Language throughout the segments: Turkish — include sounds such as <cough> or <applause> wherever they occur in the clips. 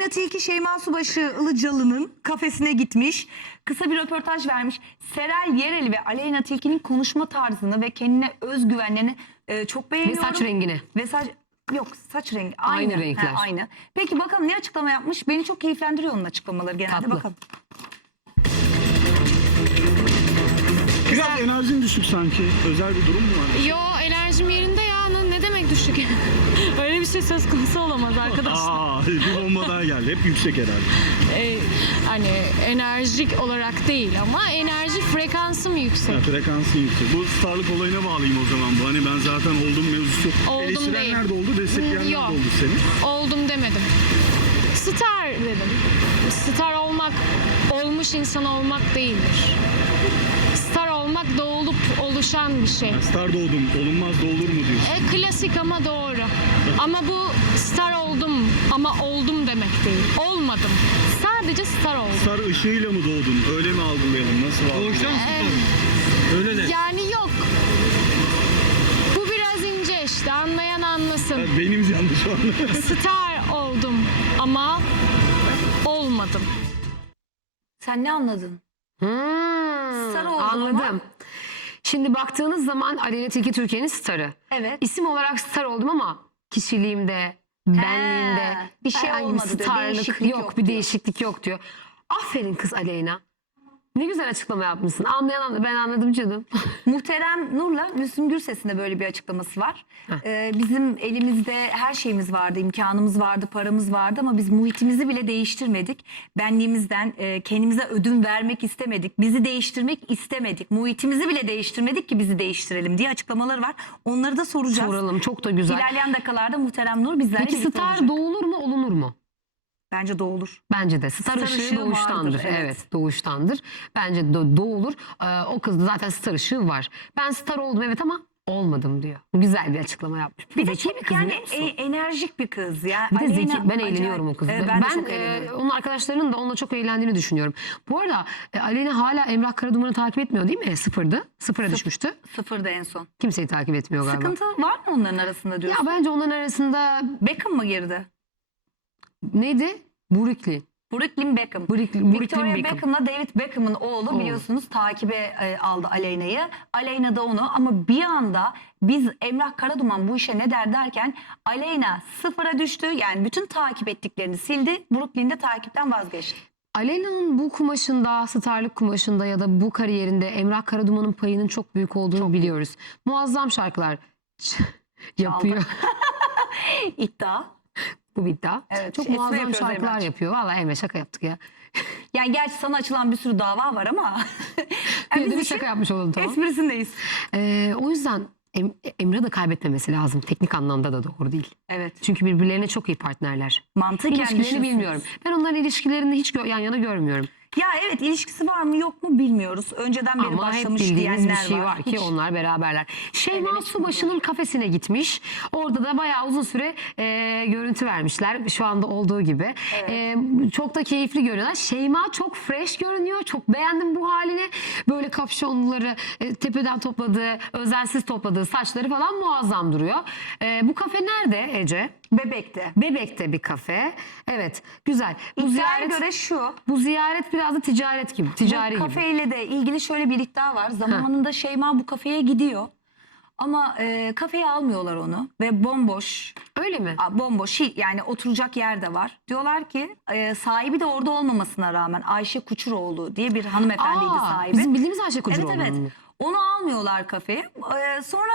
Aleyna Tilki Şeyma Subaşı Ilıcalı'nın kafesine gitmiş. Kısa bir röportaj vermiş. Serel Yereli ve Aleyna Tilki'nin konuşma tarzını ve kendine özgüvenlerini e, çok Ve beğeniyorum. saç rengini. Ve saç yok saç rengi aynı. Aynı renkler. He, aynı. Peki bakalım ne açıklama yapmış? Beni çok keyiflendiriyor onun açıklamaları genelde. Tatlı. Bakalım. Biraz enerjin düşük sanki. Özel bir durum mu var? Yo düşük? <laughs> Öyle bir şey söz konusu olamaz arkadaşlar. Aa, bir bomba daha geldi. Hep yüksek herhalde. Ee, hani enerjik olarak değil ama enerji frekansım yüksek. Ha, frekansın yüksek. Bu starlık olayına bağlayayım o zaman bu. Hani ben zaten oldum mevzusu. Oldum Eleştirenler de oldu, destekleyenler de oldu seni. Oldum demedim. Star dedim. Star olmak olmuş insan olmak değildir. Star olmak doğulup oluşan bir şey. Star doğdum, olunmaz da olur mu diyor. E, klasik ama doğru. Ama bu star oldum ama oldum demek değil. Olmadım. Sadece star oldum. Star ışığıyla mı doğdun? Öyle mi algılayalım? Nasıl algılayalım? Öyle de. Yani yok. Bu biraz ince işte. Anlayan anlasın. Ha, Beynimiz yandı şu anda. Star oldum ama olmadım. Sen ne anladın? Hmm, Star oldum Anladım. Şimdi baktığınız zaman Aleyna Tilki Türkiye'nin starı. Evet. İsim olarak star oldum ama kişiliğimde, benliğimde bir şey olmadı diyor, starlık değişiklik yok, yok bir diyor. değişiklik yok diyor. Aferin kız Aleyna. Ne güzel açıklama yapmışsın. Anlayan anladı. Ben anladım canım. <laughs> Muhterem Nur'la Müslüm Gürses'in de böyle bir açıklaması var. Ee, bizim elimizde her şeyimiz vardı, imkanımız vardı, paramız vardı ama biz muhitimizi bile değiştirmedik. Benliğimizden e, kendimize ödün vermek istemedik. Bizi değiştirmek istemedik. Muhitimizi bile değiştirmedik ki bizi değiştirelim diye açıklamaları var. Onları da soracağız. Soralım. Çok da güzel. İlerleyen dakikalarda Muhterem Nur bizlerle Peki birlikte star olacak. doğulur mu, olunur mu? Bence doğulur. Bence de. Star, Star ışığı, ışığı doğuştandır. vardır, evet. evet. doğuştandır. Bence de doğulur. Ee, o kızda zaten star ışığı var. Ben star oldum evet ama olmadım diyor. Güzel bir açıklama yapmış. Bir de çok bir kız yani e- enerjik bir kız ya. Bir de Aleyna zeki. Ben acayip- eğleniyorum o kızla. Evet, ben, ben e, onun arkadaşlarının da onunla çok eğlendiğini düşünüyorum. Bu arada e, Aleyna hala Emrah Karaduman'ı takip etmiyor değil mi? Sıfırdı. Sıfıra düşmüştü. Sıfırda en son. Kimseyi takip etmiyor galiba. Sıkıntı var mı onların arasında Ya diyorsun? bence onların arasında Beckham mı girdi? Neydi? Burikli. Brooklyn Beckham. Brooklyn, Victoria Beckham. Beckham'la David Beckham'ın oğlu Oğlu. biliyorsunuz takibe e, aldı Aleyna'yı. Aleyna da onu ama bir anda biz Emrah Karaduman bu işe ne der derken Aleyna sıfıra düştü. Yani bütün takip ettiklerini sildi. Brooklyn'de takipten vazgeçti. Aleyna'nın bu kumaşında, starlık kumaşında ya da bu kariyerinde Emrah Karaduman'ın payının çok büyük olduğunu biliyoruz. Muazzam şarkılar <laughs> yapıyor. <laughs> İddia. Bu bir iddia. Evet, çok esme muazzam şarkılar yapıyor. Vallahi Emre şaka yaptık ya. <laughs> Yani gerçi sana açılan bir sürü dava var ama <laughs> yani Yine de bir şaka yapmış olalım tamam. esprisindeyiz. Ee, o yüzden em, Emre de kaybetmemesi lazım. Teknik anlamda da doğru değil. Evet. Çünkü birbirlerine çok iyi partnerler. Mantıken İlişkilerini bilmiyorum. Ben onların ilişkilerini hiç yan yana görmüyorum. Ya evet ilişkisi var mı yok mu bilmiyoruz. Önceden beri Ama hep başlamış bildiğimiz bir diyenler şey var, ki Hiç- onlar beraberler. Şeyma Subaşı'nın kafesine gitmiş. Orada da bayağı uzun süre e, görüntü vermişler. Şu anda olduğu gibi. E, çok da keyifli görüyorlar. Şeyma çok fresh görünüyor. Çok beğendim bu halini. Böyle kapşonları e, tepeden topladığı, özensiz topladığı saçları falan muazzam duruyor. E, bu kafe nerede Ece? Bebekte. Bebek'te bir kafe. Evet, güzel. Bu İddiaya ziyaret göre şu. bu ziyaret biraz da ticaret gibi, ticari bu gibi. kafeyle de ilgili şöyle bir iddia var. Zamanında Şeyma bu kafeye gidiyor. Ama e, kafeye almıyorlar onu ve bomboş, Öyle mi? a, bomboş yani oturacak yer de var. Diyorlar ki e, sahibi de orada olmamasına rağmen Ayşe Kuçuroğlu diye bir hanımefendiydi Aa, sahibi. Bizim bildiğimiz Ayşe evet Kocaoğlu'nun evet. mu? Onu almıyorlar kafeye. E, sonra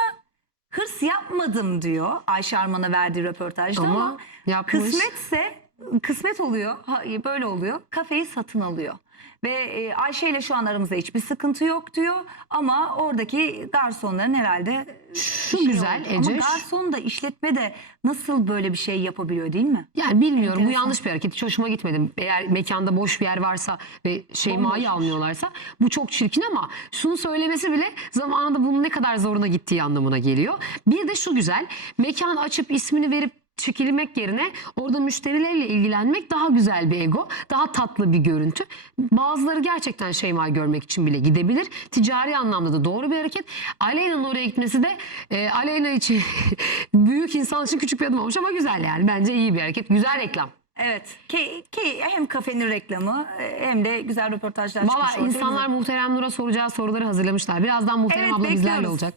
hırs yapmadım diyor Ayşe Arman'a verdiği röportajda ama, Ama yapmış. kısmetse kısmet oluyor. Ha, Böyle oluyor. Kafeyi satın alıyor. Ve e, Ayşe ile şu an aramızda hiçbir sıkıntı yok diyor. Ama oradaki garsonların herhalde Şu şey güzel oldu. Ece. Ama garson da işletme de nasıl böyle bir şey yapabiliyor değil mi? Yani bilmiyorum bu Enteresan. yanlış bir hareket. Hiç hoşuma gitmedi. Eğer mekanda boş bir yer varsa ve Şeyma'yı almıyorlarsa bu çok çirkin ama şunu söylemesi bile zamanında bunun ne kadar zoruna gittiği anlamına geliyor. Bir de şu güzel. Mekan açıp ismini verip çekilmek yerine orada müşterilerle ilgilenmek daha güzel bir ego, daha tatlı bir görüntü. Bazıları gerçekten Şeyma'yı görmek için bile gidebilir. Ticari anlamda da doğru bir hareket. Aleyna'nın oraya gitmesi de e, Aleyna için <laughs> büyük insan için küçük bir adım olmuş ama güzel yani. Bence iyi bir hareket. Güzel reklam. Evet. Ki, ki hem kafenin reklamı e, hem de güzel röportajlar Valla çıkmış ortaya. insanlar Muhterem Nur'a soracağı soruları hazırlamışlar. Birazdan Muhterem Evet, abla bizlerle bekliyoruz. olacak.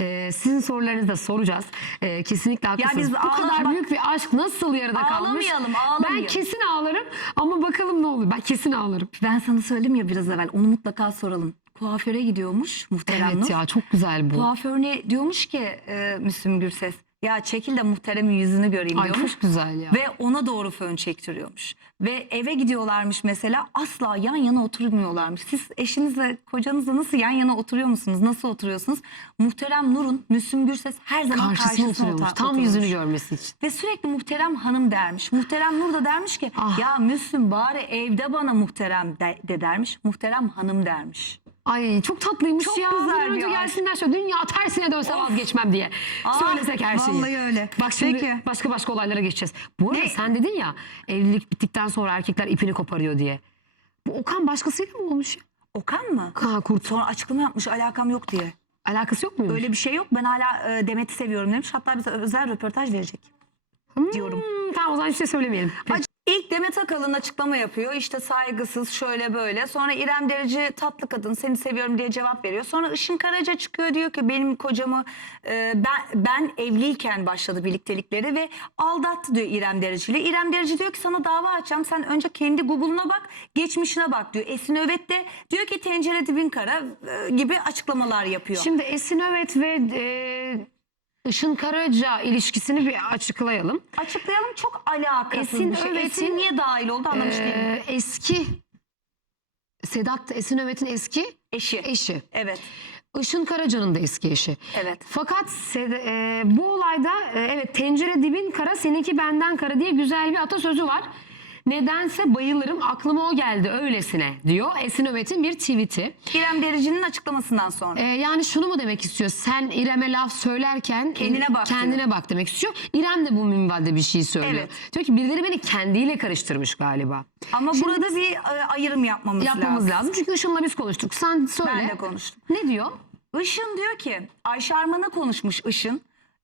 Ee, sizin sorularınızı da soracağız. Ee, kesinlikle haklısınız. biz Bu ağla- kadar büyük bir aşk nasıl yarıda kalmış? Ağlamayalım, Ben ağlamayalım. kesin ağlarım ama bakalım ne olur. Ben kesin ağlarım. Ben sana söyledim ya biraz evvel onu mutlaka soralım. Kuaföre gidiyormuş Muhterem Evet Nur. ya çok güzel bu. Kuaförüne diyormuş ki e, Müslüm Gürses ya çekil de muhteremin yüzünü göreyim Ay diyormuş. çok güzel ya. Ve ona doğru fön çektiriyormuş. Ve eve gidiyorlarmış mesela asla yan yana oturmuyorlarmış. Siz eşinizle kocanızla nasıl yan yana oturuyor musunuz? Nasıl oturuyorsunuz? Muhterem Nur'un Müslüm Gürses her zaman Karşısına karşısına, oturuyormuş. otar- Tam otururmuş. yüzünü görmesi için. Ve sürekli muhterem hanım dermiş. Muhterem Nur da dermiş ki Ah. ya Müslüm bari evde bana muhterem de, de dermiş. Muhterem hanım dermiş. Ay çok tatlıymış Çok ya. güzel Bir an önce bir aşk. gelsinler şöyle dünya tersine dönse vazgeçmem diye. Aa, Söylesek her şeyi. vallahi öyle. Bak şimdi Peki. başka başka olaylara geçeceğiz. Bu arada Ne? sen dedin ya evlilik bittikten sonra erkekler ipini koparıyor diye. Bu Okan başkasıyla mı olmuş ya? Okan mı? Ha kurt. Sonra açıklama yapmış alakam yok diye. Alakası yok muymuş? Öyle bir şey yok. Ben hala e, Demet'i seviyorum demiş. Hatta bize özel röportaj verecek diyorum. Hmm, tamam o zaman hiçbir şey söylemeyelim. Peki. İlk Demet Akalın açıklama yapıyor. İşte saygısız şöyle böyle. Sonra İrem Derici tatlı kadın seni seviyorum diye cevap veriyor. Sonra Işın Karaca çıkıyor diyor ki benim kocamı e, ben ben evliyken başladı birliktelikleri ve aldattı diyor İrem Derici ile. İrem Derici diyor ki sana dava açacağım. Sen önce kendi Google'una bak, geçmişine bak diyor. Esin Övet de diyor ki tencere dibin kara e, gibi açıklamalar yapıyor. Şimdi Esin Övet ve e, Işın Karaca ilişkisini bir açıklayalım. Açıklayalım çok alakasız Esin bir şey. Övet'in, Esin niye dahil oldu anlamış değilim. Ee, eski Sedat Esin Övet'in eski Eşi. eşi. Evet. Işın Karaca'nın da eski eşi. Evet. Fakat Sed- e, bu olayda e, evet tencere dibin kara seninki benden kara diye güzel bir atasözü var. Nedense bayılırım aklıma o geldi öylesine diyor Esin Övet'in bir tweet'i. İrem Derici'nin açıklamasından sonra. E, yani şunu mu demek istiyor? Sen İrem'e laf söylerken Kendine bak kendine bak demek istiyor. İrem de bu minvalde bir şey söylüyor. Evet. Diyor ki birileri beni kendiyle karıştırmış galiba. Ama Şimdi burada bir e, ayrım yapmamız, Yapmamız lazım. Çünkü Işın'la biz konuştuk. Sen söyle. Ben de konuştum. Ne diyor? Işın diyor ki Ayşe Arman'a konuşmuş Işın.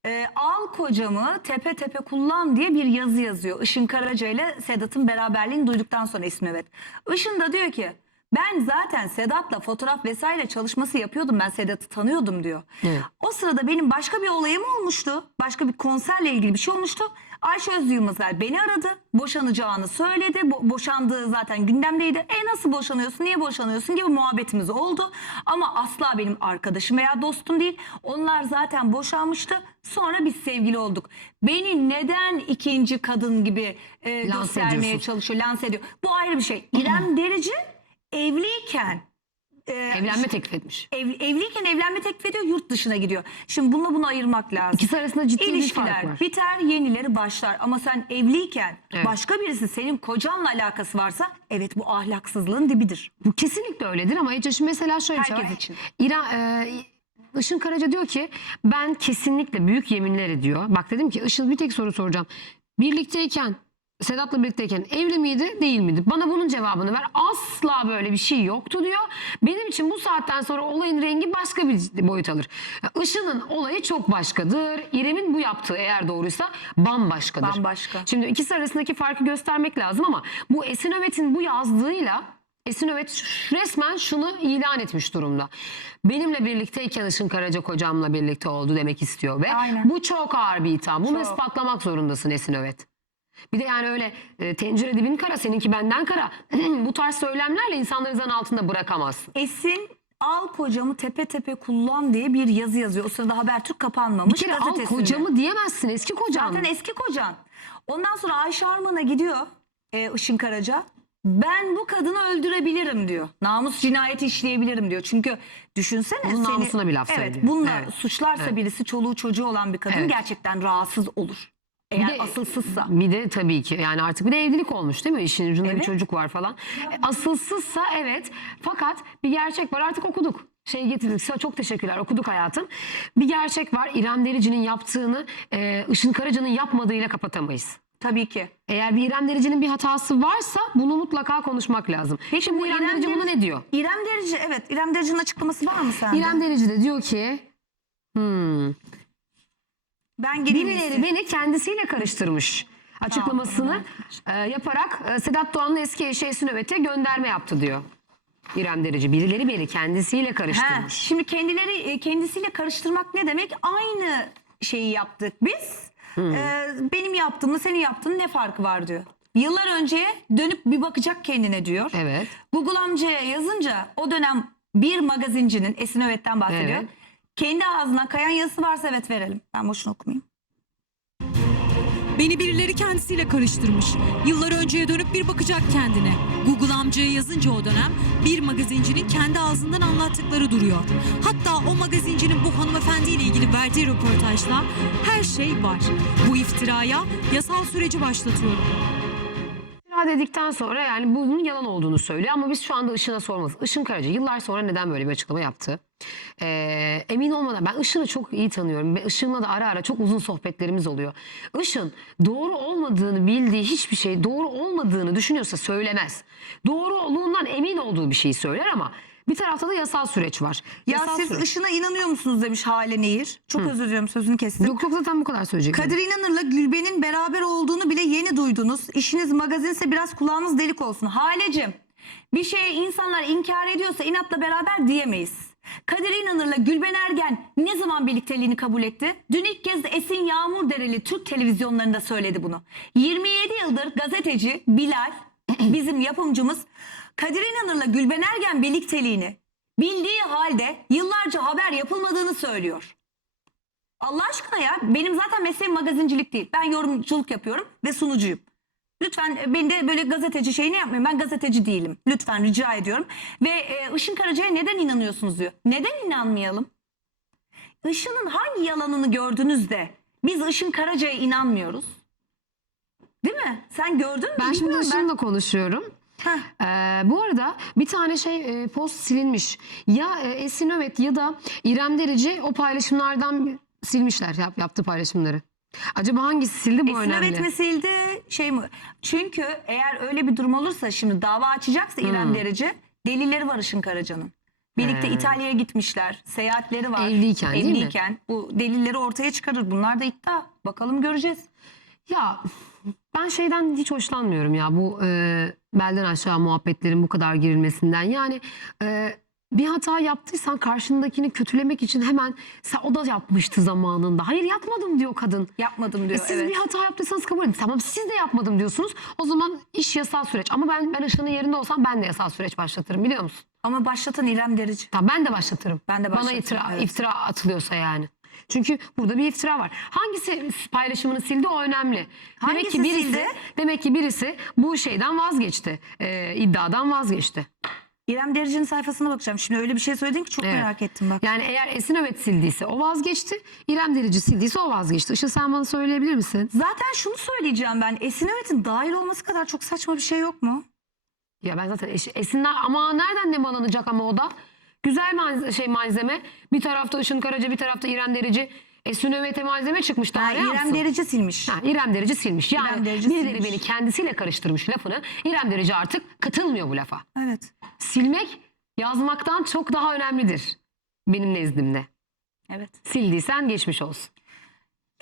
E, al kocamı tepe tepe kullan diye bir yazı yazıyor. Işın Karaca ile Sedat'ın beraberliğini duyduktan sonra İsmi evet. Işın da diyor ki ben zaten Sedat'la fotoğraf vesaire çalışması yapıyordum. Ben Sedat'ı tanıyordum diyor. Evet. O sırada benim başka bir olayım olmuştu. Başka bir konserle ilgili bir şey olmuştu. Ayşe Özlü Yılmazer beni aradı. Boşanacağını söyledi. Bo- boşandığı zaten gündemdeydi. E nasıl boşanıyorsun, niye boşanıyorsun gibi muhabbetimiz oldu. Ama asla benim arkadaşım veya dostum değil. Onlar zaten boşanmıştı. Sonra biz sevgili olduk. Beni neden ikinci kadın gibi e, Lanse göstermeye ediyorsun. çalışıyor, lanse ediyor. Bu ayrı bir şey. İrem <clears throat> Derici evliyken e, Evlenme teklif etmiş. Ev, evliyken evlenme teklif ediyor yurt dışına gidiyor. Şimdi bununla bunu ayırmak lazım. İkisi arasında ciddi bir İlişkiler fark var. biter yenileri başlar ama sen evliyken Evet. başka birisi senin kocanla alakası varsa evet bu ahlaksızlığın dibidir. Bu kesinlikle öyledir ama Ece şimdi mesela şöyle bir şey Herkes var. için. İra, e, Işın Karaca diyor ki ben kesinlikle büyük yeminler ediyor. Bak dedim ki Işın bir tek soru soracağım. Birlikteyken Sedat'la birlikteyken evli miydi değil miydi? Bana bunun cevabını ver. Asla böyle bir şey yoktu diyor. Benim için bu saatten sonra olayın rengi başka bir boyut alır. Işın'ın olayı çok başkadır. İrem'in bu yaptığı eğer doğruysa bambaşkadır. Bambaşka. Şimdi ikisi arasındaki farkı göstermek lazım ama bu Esin Övet'in bu yazdığıyla Esin Övet resmen şunu ilan etmiş durumda. Benimle birlikteyken Işın Karaca kocamla birlikte oldu demek istiyor ve Aynen. bu çok ağır bir itham. Bunu Çok. ispatlamak zorundasın Esin Övet. Bir de yani öyle e, tencere dibin kara seninki benden kara. <clears throat> bu tarz söylemlerle insanları zan altında bırakamazsın. Esin al kocamı tepe tepe kullan diye bir yazı yazıyor. O sırada Habertürk kapanmamış. Bir kere al gazetesinde. kocamı diyemezsin eski kocan. Zaten eski kocan. Ondan sonra Ayşe Arman'a gidiyor e, Işın Karaca. Ben bu kadını öldürebilirim diyor. Namus cinayeti işleyebilirim diyor. Çünkü düşünsene seni... namusuna bir laf Evet söylüyor. bununla Evet. suçlarsa Evet. birisi çoluğu çocuğu olan bir kadın Evet. gerçekten rahatsız olur. Eğer de- asılsızsa. Bir de tabii ki yani artık bir de evlilik olmuş değil mi? İşin ucunda bir Evet. çocuk var falan. E, Asılsızsa evet fakat bir gerçek var artık okuduk. Şey getirdik. Çok teşekkürler. Okuduk hayatım. Bir gerçek var. İrem Derici'nin yaptığını e, Işın Karaca'nın yapmadığıyla kapatamayız. Tabii ki. Eğer bir İrem Derici'nin bir hatası varsa bunu mutlaka konuşmak lazım. Peki Şimdi bu İrem, İrem Derici Derici- buna ne diyor? İrem Derici evet İrem Derici'nin açıklaması var mı sende? İrem Derici de diyor ki hmm, ben geleyim birileri beni kendisiyle karıştırmış. açıklamasını e, yaparak e, Sedat Doğan'ın eski eşi Esin Övet'e gönderme yaptı diyor. İrem Derici. Birileri beni kendisiyle karıştırmış. şimdi kendileri e, kendisiyle karıştırmak ne demek? Aynı şeyi yaptık biz. Ee, benim yaptığımla senin yaptığın ne farkı var diyor. Yıllar önce dönüp bir bakacak kendine diyor. Evet. Google amcaya yazınca o dönem bir magazincinin Esin Övet'ten bahsediyor. Evet. Kendi ağzından kayan yazısı varsa evet verelim. Ben boşuna okumayayım. Beni birileri kendisiyle karıştırmış. Yıllar önceye dönüp bir bakacak kendine. Google amcaya yazınca o dönem bir magazincinin kendi ağzından anlattıkları duruyor. Hatta o magazincinin bu hanımefendiyle ilgili verdiği röportajda her şey var. Bu iftiraya yasal süreci başlatıyorum. Dedikten sonra yani bunun yalan olduğunu söylüyor ama biz şu anda Işın'a sormalıyız. Işın Karaca yıllar sonra neden böyle bir açıklama yaptı? Ee, emin olmadan ben Işın'ı çok iyi tanıyorum Işın'la da ara ara çok uzun sohbetlerimiz oluyor. Işın doğru olmadığını bildiği hiçbir şey doğru olmadığını düşünüyorsa söylemez. Doğru olduğundan emin olduğu bir şeyi söyler ama bir tarafta da yasal süreç var. Ya Yasal siz süreç- Işın'a inanıyor musunuz demiş Hale Nehir. Çok özür diliyorum sözünü kestim. Yok yok zaten bu kadar söyleyecek. Kadir İnanır'la Gülben'in beraber olduğunu bile yeni duydunuz. İşiniz magazinse biraz kulağınız delik olsun. Halecim bir şeye insanlar inkar ediyorsa inatla beraber diyemeyiz. Kadir İnanır'la Gülben Ergen ne zaman birlikteliğini kabul etti? Dün ilk kez Esin Yağmur Dereli Türk televizyonlarında söyledi bunu. 27 yıldır gazeteci Bilal <clears throat> bizim yapımcımız Kadir İnanır'la Gülben Ergen birlikteliğini bildiği halde yıllarca haber yapılmadığını söylüyor. Allah aşkına ya benim zaten mesleğim magazincilik değil. Ben yorumculuk yapıyorum ve sunucuyum. Lütfen e, beni de böyle gazeteci şeyini yapmayın. Ben gazeteci değilim. Lütfen rica ediyorum. Ve e, Işın Karaca'ya neden inanıyorsunuz diyor. Neden inanmayalım? Işın'ın hangi yalanını gördünüz de biz Işın Karaca'ya inanmıyoruz? Değil mi? Sen gördün mü? Ben şimdi Bilmiyorum ben. Işın'la konuşuyorum. Ee, bu arada bir tane şey e, post silinmiş. Ya e, Esin Övet ya da İrem Derici o paylaşımlardan silmişler yap, yaptığı paylaşımları. Acaba hangisi sildi bu Esin önemli. Evet mi sildi şey mi? Çünkü eğer öyle bir durum olursa şimdi dava açacaksa İrem Hmm. Derici delilleri var Işın Karaca'nın. Birlikte He. İtalya'ya gitmişler. Seyahatleri var. Evliyken değil mi? Evliyken. Bu delilleri ortaya çıkarır. Bunlar da iddia. Bakalım göreceğiz. Ya ben şeyden hiç hoşlanmıyorum ya bu e, belden aşağı muhabbetlerin bu kadar girilmesinden. Yani e, bir hata yaptıysan karşındakini kötülemek için hemen sen o da yapmıştı zamanında. Hayır yapmadım diyor kadın. Yapmadım E diyor. siz evet. bir hata yaptıysanız kabul edin. Tamam siz de yapmadım diyorsunuz. O zaman iş yasal süreç. Ama ben ben Işın'ın yerinde olsam ben de yasal süreç başlatırım biliyor musun? Ama başlatan İrem Derici. Tamam ben de başlatırım. Ben de Bana başlatırım, iftira, evet. iftira atılıyorsa yani. Çünkü burada bir iftira var. Hangisi paylaşımını sildi o önemli. demek Hangisi ki birisi sildi? demek ki birisi bu şeyden vazgeçti. Ee, iddiadan vazgeçti. İrem Derici'nin sayfasına bakacağım. Şimdi öyle bir şey söyledin ki çok Evet. merak ettim bak. Yani eğer Esin Övet sildiyse o vazgeçti. İrem Derici sildiyse o vazgeçti. Işıl sen bana söyleyebilir misin? Zaten şunu söyleyeceğim ben. Esin Övet'in dahil olması kadar çok saçma bir şey yok mu? Ya ben zaten Esin'den ama nereden nemalanacak ama o da? Güzel malzeme, şey malzeme. Bir tarafta Işın Karaca bir tarafta İrem Derici. Esin Övet'e malzeme çıkmış daha Ha, ne İrem yapsın? Derici silmiş. Ha, İrem Derici silmiş. Yani İrem Derici birileri silmiş. beni kendisiyle karıştırmış lafını. İrem Derici artık katılmıyor bu lafa. Evet. Silmek yazmaktan çok daha önemlidir benim nezdimde. Evet. Sildiysen geçmiş olsun.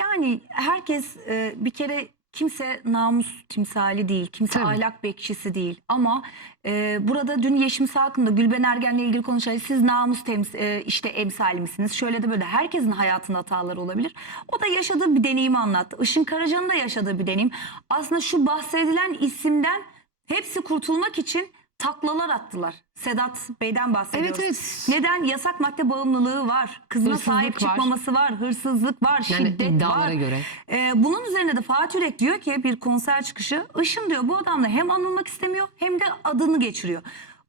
Yani herkes e, bir kere kimse namus timsali değil, kimse Tabii. ahlak bekçisi değil. Ama e, burada dün Yeşim Salkın'da Gülben Ergen'le ilgili konuşan siz namus tems e, işte emsali misiniz? Şöyle de böyle herkesin hayatında hataları olabilir. O da yaşadığı bir deneyimi anlattı. Işın Karaca'nın da yaşadığı bir deneyim. Aslında şu bahsedilen isimden hepsi kurtulmak için taklalar attılar. Sedat Bey'den bahsediyoruz. Evet, evet. Neden? Yasak madde bağımlılığı var. Kızına Hırsızlık sahip var. çıkmaması var. Hırsızlık var. Yani şiddet iddialara var. göre. Ee, bunun üzerine de Fatih Yürek diyor ki bir konser çıkışı Işın diyor bu adamla hem anılmak istemiyor hem de adını geçiriyor.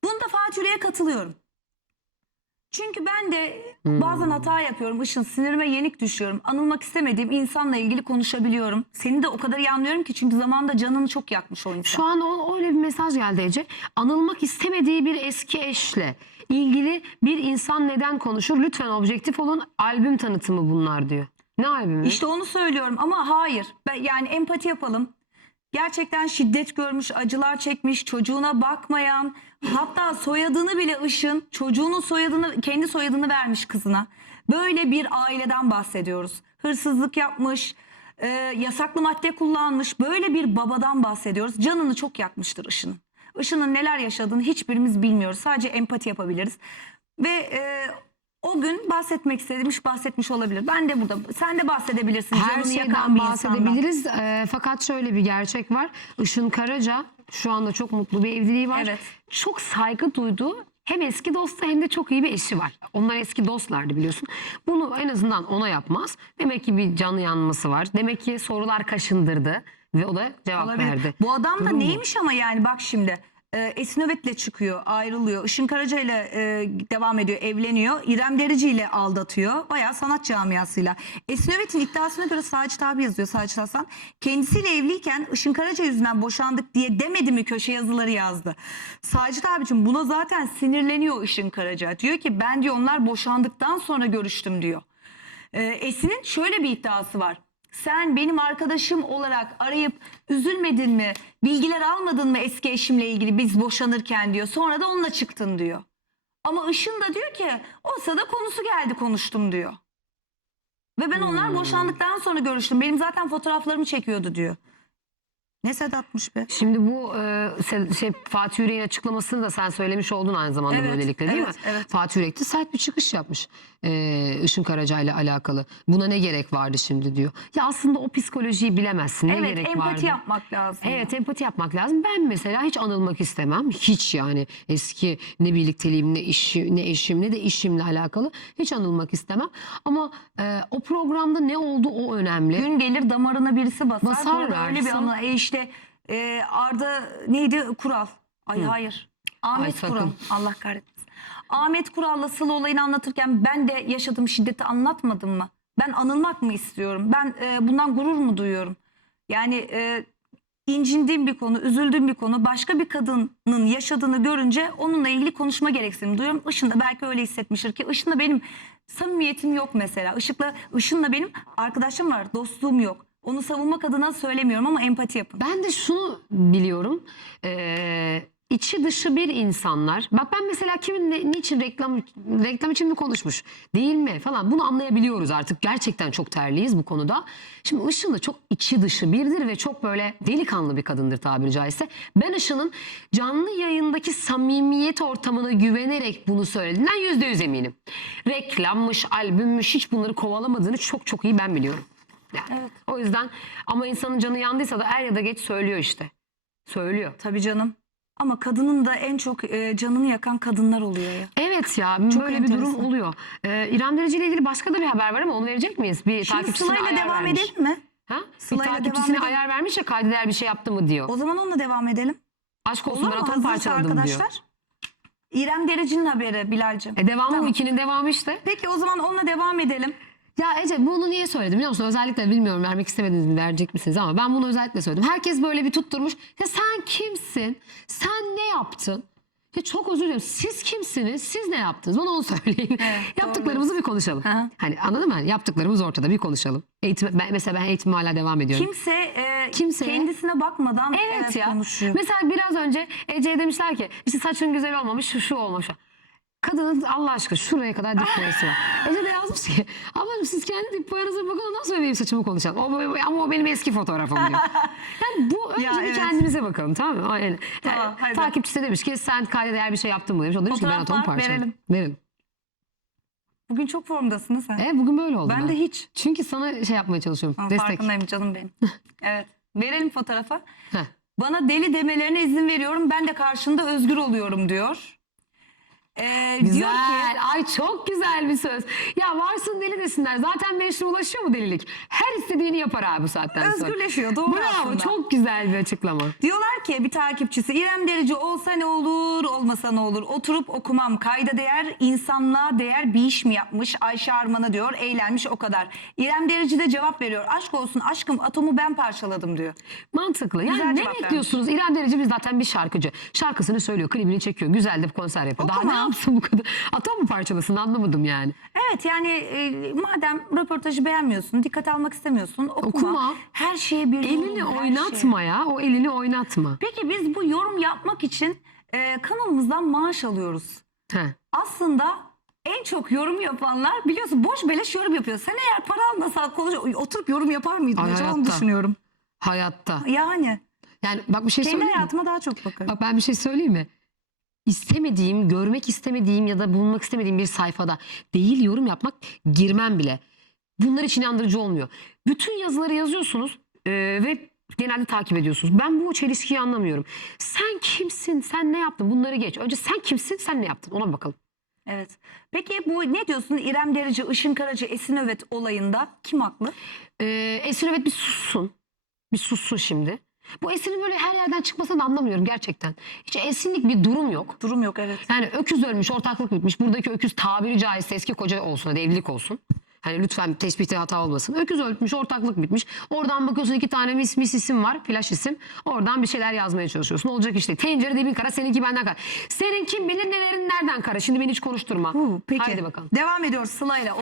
Bunda Fatih Yürek'e katılıyorum. Çünkü ben de Hmm. bazen hata yapıyorum. Işın sinirime yenik düşüyorum. Anılmak istemediğim insanla ilgili konuşabiliyorum. Seni de o kadar iyi anlıyorum ki çünkü zamanında canını çok yakmış o insan. Şu an o, öyle bir mesaj geldi Ece. Anılmak istemediği bir eski eşle ilgili bir insan neden konuşur? Lütfen objektif olun. Albüm tanıtımı bunlar diyor. Ne albümü? İşte onu söylüyorum ama hayır. Ben, yani empati yapalım. Gerçekten şiddet görmüş, acılar çekmiş, çocuğuna bakmayan, hatta soyadını bile Işın, çocuğunun soyadını, kendi soyadını vermiş kızına. Böyle bir aileden bahsediyoruz. Hırsızlık yapmış, e, yasaklı madde kullanmış. Böyle bir babadan bahsediyoruz. Canını çok yakmıştır Işın'ın. Işın'ın neler yaşadığını hiçbirimiz bilmiyoruz. Sadece empati yapabiliriz. Ve e, o gün bahsetmek istemiş, bahsetmiş olabilir. Ben de burada, sen de bahsedebilirsin. Her Canını yakan şeyden bir insandan. bahsedebiliriz. Ee, fakat şöyle bir gerçek var. Işın Karaca şu anda çok mutlu bir evliliği var. Evet. Çok saygı duyduğu hem eski dostu hem de çok iyi bir eşi var. Onlar eski dostlardı biliyorsun. Bunu en azından ona yapmaz. Demek ki bir canı yanması var. Demek ki sorular kaşındırdı ve o da cevap Olabilir. verdi. Bu adam da Durum bu. neymiş ama yani bak şimdi. E, Esin Övet'le çıkıyor, ayrılıyor. Işın Karaca ile e, devam ediyor, evleniyor. İrem Derici ile aldatıyor. Bayağı sanat camiasıyla. Esin Övet'in iddiasına göre Sacit abi yazıyor, Sacit Hasan. Kendisiyle evliyken Işın Karaca yüzünden boşandık diye demedi mi köşe yazıları yazdı. Sacit abicim buna zaten sinirleniyor Işın Karaca. Diyor ki ben diyor onlar boşandıktan sonra görüştüm diyor. Ee, Esin'in şöyle bir iddiası var. Sen benim arkadaşım olarak arayıp üzülmedin mi? Bilgiler almadın mı eski eşimle ilgili biz boşanırken diyor. Sonra da onunla çıktın diyor. Ama Işın da diyor ki o sırada konusu geldi konuştum diyor. Ve ben onlar Hmm. boşandıktan sonra görüştüm. Benim zaten fotoğraflarımı çekiyordu diyor. Ne Sedat'mış be. Şimdi bu e, şey, Fatih Yürek'in açıklamasını da sen söylemiş oldun aynı zamanda Evet, böylelikle değil evet, mi? evet. Fatih Yürek de sert bir çıkış yapmış e, Işın Karaca ile alakalı. Buna ne gerek vardı şimdi diyor. Ya aslında o psikolojiyi bilemezsin. Ne Evet gerek empati vardı? yapmak lazım. Evet empati yapmak lazım. Ben mesela hiç anılmak istemem. Hiç yani eski ne birlikteliğim ne işi ne eşim ne de işimle alakalı hiç anılmak istemem. Ama e, o programda ne oldu o önemli. Gün gelir damarına birisi basar. Basar öyle bir anı. E işte <laughs> e, Arda neydi? Kural. Ay hayır. Ahmet Ay. Kural. Allah kahretmesin. Ahmet Kural'la Sıla olayını anlatırken ben de yaşadığım şiddeti anlatmadım mı? Ben anılmak mı istiyorum? Ben e, bundan gurur mu duyuyorum? Yani e, incindiğim bir konu, üzüldüğüm bir konu başka bir kadının yaşadığını görünce onunla ilgili konuşma gereksinimi duyuyorum. Işın da belki öyle hissetmiştir ki Işın'la benim samimiyetim yok mesela. Işık'la, Işın'la benim arkadaşım var, dostluğum yok. Onu savunmak adına söylemiyorum ama empati yapın. Ben de şunu biliyorum. Ee, içi dışı bir insanlar. Bak ben mesela kimin ne, niçin reklam reklam için mi konuşmuş değil mi falan bunu anlayabiliyoruz artık. Gerçekten çok terliyiz bu konuda. Şimdi Işın da çok içi dışı biridir ve çok böyle delikanlı bir kadındır tabiri caizse. Ben Işın'ın canlı yayındaki samimiyet ortamına güvenerek bunu söylediğinden yüzde yüz eminim. Reklammış, albümmüş hiç bunları kovalamadığını çok çok iyi ben biliyorum. Yani. Evet. O yüzden ama insanın canı yandıysa da er ya da geç söylüyor işte. Söylüyor. Tabii canım. Ama kadının da en çok e, canını yakan kadınlar oluyor ya. Evet ya Çok böyle bir durum enteresan. oluyor. Ee, İrem Derici ile ilgili başka da bir haber var ama onu verecek miyiz? Bir Şimdi takipçisine Sıla'yla ayar devam vermiş. edelim mi? Ha? Sıla'yla bir devam takipçisine edelim. ayar vermiş ya kaydeder bir şey yaptı mı diyor. O zaman onunla devam edelim. Aşk olsun Olur ben mu? atom Hazırsa parçaladım diyor. arkadaşlar. İrem Derici'nin haberi Bilal'cim. E devamı Tamam. bu ikinin devamı işte. Peki o zaman onunla devam edelim. Ya Ece bunu niye söyledim biliyor musun? Özellikle bilmiyorum vermek istemediniz mi verecek misiniz ama ben bunu özellikle söyledim. Herkes böyle bir tutturmuş. Ya sen kimsin? Sen ne yaptın? Ya çok özür diliyorum. Siz kimsiniz? Siz ne yaptınız? Bana onu söyleyin. Evet, <laughs> Yaptıklarımızı bir konuşalım. Hı. Hani anladın mı? Yaptıklarımız ortada bir konuşalım. Eğitim, ben, mesela ben eğitimime hala devam ediyorum. Kimse, e, Kimseye- kendisine bakmadan Evet e, ya. konuşuyor. Mesela biraz önce Ece'ye demişler ki işte saçın güzel olmamış şu, şu olmamış. Kadının Allah aşkına şuraya kadar boyası var. Ece de yazmış ki <laughs> ablacığım siz kendi boyanıza bakın ondan sonra benim saçımı konuşalım. O, ama o benim eski fotoğrafım diyor. <laughs> Yani bu önce Ya bir evet. kendimize bakalım tamam mı? Aynen. Tamam, Yani takipçisi demiş ki sen kayda değer bir şey yaptın mı demiş. O demiş ki ben atomu parçaladım. verelim. Verelim. Bugün çok formdasın sen. Evet bugün böyle oldu. ben de hiç. Çünkü sana şey yapmaya çalışıyorum. Ama destek. Farkındayım canım benim. <laughs> evet. Verelim fotoğrafa. Heh. Bana deli demelerine izin veriyorum. Ben de karşında özgür oluyorum diyor. Ee, Güzel. Diyor ki Ay çok güzel bir söz. Ya varsın deli desinler. Zaten meşrulaşıyor mu delilik? Her istediğini yapar abi bu saatten sonra. özgürleşiyor. Doğru Bravo aslında. çok güzel bir açıklama. Diyorlar ki bir takipçisi İrem Derici olsa ne olur olmasa ne olur oturup okumam kayda değer insanlığa değer bir iş mi yapmış Ayşe Arman'a diyor eğlenmiş o kadar. İrem Derici de cevap veriyor aşk olsun aşkım atomu ben parçaladım diyor. Mantıklı. Yani Güzel ne cevap bekliyorsunuz? İrem Derici biz zaten bir şarkıcı. Şarkısını söylüyor, klibini çekiyor. Güzel de konser yapıyor. Daha Okuma. Yapsın bu kadar? Atom mu parçalasın anlamadım yani. Evet yani e, madem röportajı beğenmiyorsun dikkat almak istemiyorsun okuma. Okuma. Her şeye bir yorum, Elini her şeye. oynatma ya. O elini oynatma. Peki biz bu yorum yapmak için e, kanalımızdan maaş alıyoruz. Heh. Aslında en çok yorum yapanlar biliyorsun boş beleş yorum yapıyor. Sen eğer para almasan konuş oturup yorum yapar mıydın? Ay, acaba onu hayatta. düşünüyorum. Hayatta. Yani Yani bak bir şey kendi söyleyeyim mi? hayatıma daha çok bakarım. Bak ben bir şey söyleyeyim mi? İstemediğim, görmek istemediğim ya da bulunmak istemediğim bir sayfada değil yorum yapmak girmem bile. Bunlar için inandırıcı olmuyor. Bütün yazıları yazıyorsunuz e, ve genelde takip ediyorsunuz. Ben bu çelişkiyi anlamıyorum. Sen kimsin? Sen ne yaptın? Bunları geç. Önce sen kimsin? Sen ne yaptın? Ona bakalım. Evet. Peki bu ne diyorsun İrem Derici, Işın Karaca, Esin Övet olayında kim haklı? Ee, Esin evet bir sussun. Bir sussun şimdi. Bu Esin'in böyle her yerden çıkmasını anlamıyorum gerçekten. Hiç Esinlik bir durum yok. Durum yok evet. Yani öküz ölmüş, ortaklık bitmiş. Buradaki öküz tabiri caizse eski koca olsun, hadi evlilik olsun. Hani lütfen tespiti hata olmasın. Öküz ölmüş, ortaklık bitmiş. Oradan bakıyorsun iki tane mis mis isim var, flash isim. Oradan bir şeyler yazmaya çalışıyorsun. Olacak işte. Tencere dibin kara, seninki benden kara. Senin kim bilir nelerin nereden kara. Şimdi beni hiç konuşturma. Huu, peki. Haydi bakalım. Devam ediyoruz Sıla'yla.